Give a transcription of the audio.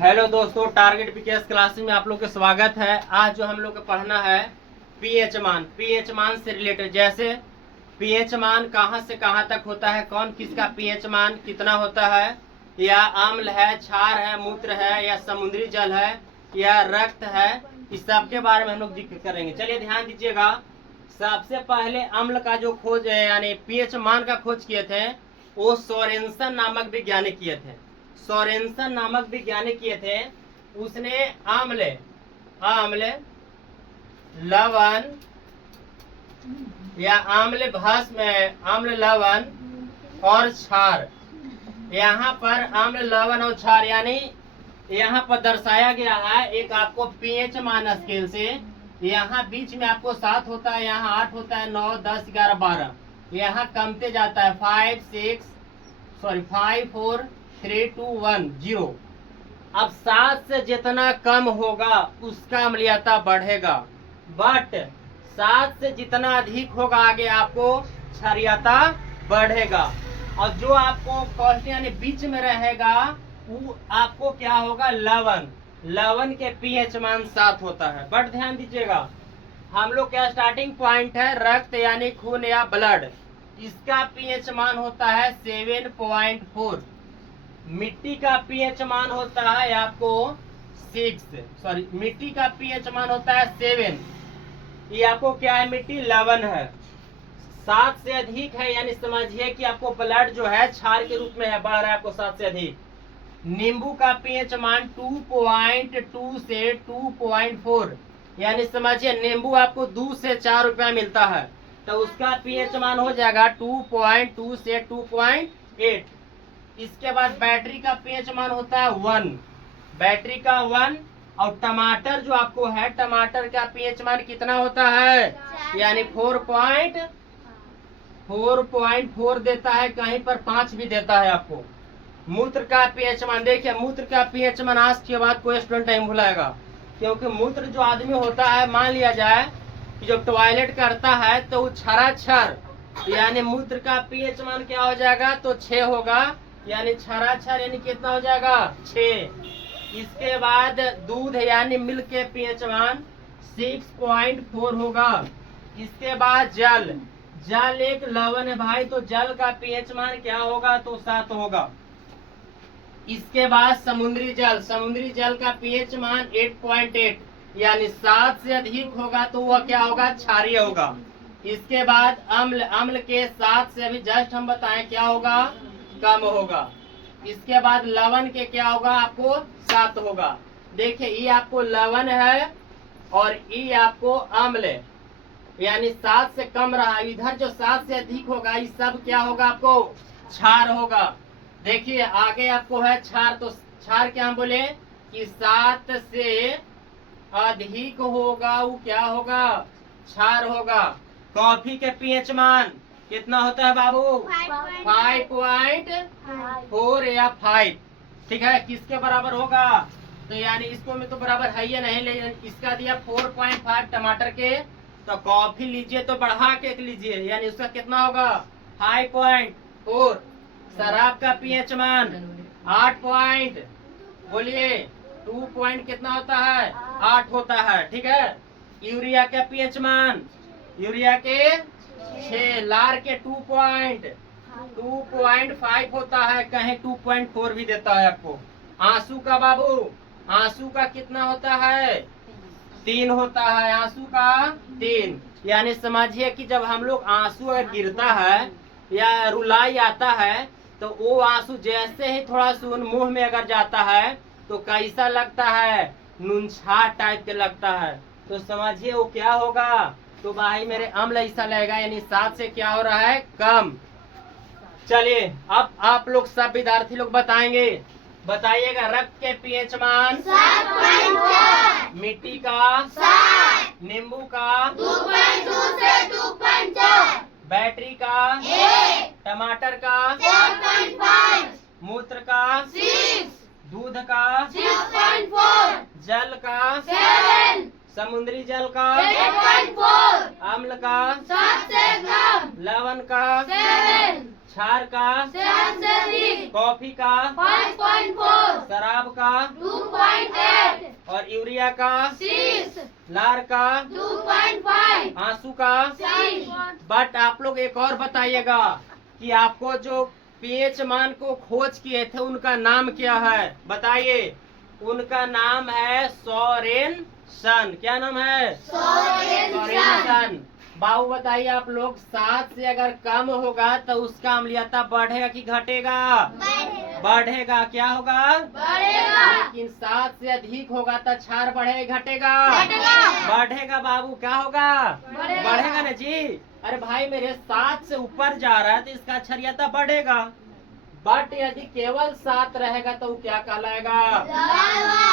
Hello दोस्तों, target PKS classes में आप लोग का स्वागत है। आज जो हम लोग को पढ़ना है पीएच मान, पीएच मान से रिलेटेड, जैसे पीएच मान कहां से कहां तक होता है, कौन किसका पीएच मान कितना होता है, या अम्ल है, क्षार है, मूत्र है, या समुद्री जल है, या रक्त है, इस सब के बारे में हम लोग जिक्र करेंगे। चलिए ध्यान दीजिएगा। सबसे पहले अम्ल का जो खोज है यानी पीएच मान का खोज किए थे वो सोरेनसन नामक वैज्ञानिक किए थे। सोरेनसन नामक वैज्ञानिक किए थे। उसने आम्ल आम्ल लवण या आम्ल भस्म, आम्ल लवण और क्षार, यहाँ पर आम्ल लवण और क्षार यानी यहाँ पर दर्शाया गया है एक आपको पीएच मान स्केल से। यहाँ बीच में आपको 7 होता है, यहाँ 8 होता है, 9, 10, 11, 12, यहाँ कमते जाता है 5, 4, 3, 2, 1, 0। अब 7 से जितना कम होगा उसका अम्लीयता बढ़ेगा, बट 7 से जितना अधिक होगा आगे आपको क्षारीयता बढ़ेगा। और जो आपको कॉस्ट यानी बीच में रहेगा वो आपको क्या होगा, लवण। लवण के पीएच मान 7 होता है। बट ध्यान दीजिएगा, हम लोग क्या स्टार्टिंग पॉइंट है रक्त यानी खून या ब्लड, इसका पीएच मान होता है 7.4। मिट्टी का पीएच मान होता है आपको 6, मिट्टी का पीएच मान होता है 7। ये आपको क्या है, मिट्टी लवण है। 7 से अधिक है यानी समझिए कि आपको ब्लड जो है क्षार के रूप में है, बढ़ रहा है आपको 7 से अधिक। नींबू का पीएच मान 2.2 से 2.4 यानी समझिए नींबू आपको 2 से 4 रुपया मिलता है तो उसका पीएच मान हो जाएगा 2.2 से 2.8। इसके बाद बैटरी का पीएच मान होता है 1, बैटरी का 1। और टमाटर जो आपको है, टमाटर का पीएच मान कितना होता है, यानी 4.4 देता है, कहीं पर 5 भी देता है आपको। मूत्र का पीएच मान देखिए, मूत्र का पीएच मान आज के बाद कोई स्टूडेंट नहीं भुलाएगा, क्योंकि मूत्र जो आदमी होता है, मान लिया जाए कि जो टॉयलेट करता है तो क्षाराक्षर यानी मूत्र का पीएच मान क्या हो जाएगा, तो 6 होगा, यानी क्षाराक्षर यानी कितना हो जाएगा, 6। इसके बाद दूध यानी मिल्क के पीएच मान 6.4 होगा। इसके बाद जल, जल एक लवण है भाई, तो जल का पीएच मान क्या होगा, तो 7 होगा। इसके बाद समुद्री जल, समुद्री जल का पीएच मान 8.8 यानी 7 से अधिक होगा तो वह क्या होगा, क्षारीय होगा। इसके बाद अम्ल, अम्ल के 7 से अभी जस्ट हम बताएं क्या होगा, कम होगा। इसके बाद लवण के क्या होगा, आपको 7 होगा। देखिए ये आपको लवण है और ये आपको अम्ल यानी 7 से कम रहा, इधर जो 7 से अधिक होगा ये सब क्या होगा, आपको क्षार होगा। देखिए आगे आपको है क्षार, तो क्षार क्या हम बोले कि 7 से अधिक होगा वो क्या होगा, क्षार होगा। कॉफी के पीएच मान कितना होता है बाबू, 5.4 या 5, ठीक है। किसके बराबर होगा, तो यानी इसको में तो बराबर है ही नहीं, लेकिन इसका दिया 4.5 टमाटर के, तो कॉफी लीजिए तो बढ़ा के लीजिए, यानी उसका कितना होगा, 5.4। शराब का पीएच मान 8 बोलिए 2 कितना होता है, 8 होता है, ठीक है। यूरिया का पीएच मान, यूरिया के 6, लार के 2.5 होता है, कहीं 2.4 भी देता है आपको। आंसू का बाबू, आंसू का कितना होता है, 3 होता है, आंसू का 3। यानी समझिए कि जब हम लोग आंसू अगर गिरता है या रुलाई आता है तो वो आंसू जैसे ही थोड़ा सुन मुंह में अगर जाता है तो कैसा लगता है, नुनछा टाइप के लगता है, तो समझिए वो क्या होगा, तो भाई मेरे अम्ल ऐसा लगेगा, यानी 7 से क्या हो रहा है, कम। चलिए अब आप लोग सब विद्यार्थी लोग बताएंगे, बताइएगा रक्त के पीएच मान 7.4, मिट्टी का 7, नींबू का 2.2 से 2.4, बैटरी का 8, टमाटर का 4.5, मूत्र का 6, दूध का 6.4, जल का 7, समुद्री जल का 8.4, अम्ल का 7 से कम, लवण का 7, क्षार का 7 से अधिक, कॉफी का 5.4, शराब का 2. और यूरिया का 6, लार का 2.5, आंसू का 6, बट आप लोग एक और बताइएगा कि आपको जो पीएच मान को खोज किए थे उनका नाम क्या है, बताइए। उनका नाम है सोरेनसन। क्या नाम है? सोरेनसन। बाबू बताइए आप लोग, 7 से अगर कम होगा तो उसका अम्लीयता बढ़ेगा कि घटेगा? बढ़ेगा। क्या होगा? बढ़ेगा। लेकिन 7 से अधिक होगा तो क्षार बढ़ेगा घटेगा? घटेगा। बढ़ेगा। बाबू क्या होगा? बढ़ेगा। बढ़ेगा ना जी। अरे भाई मेरे 7 से ऊपर जा रहा है तो इसका क्षारीयता बढ़ेगा, बट यदि केवल 7 रहेगा तो वो क्या कहलाएगा? लाल।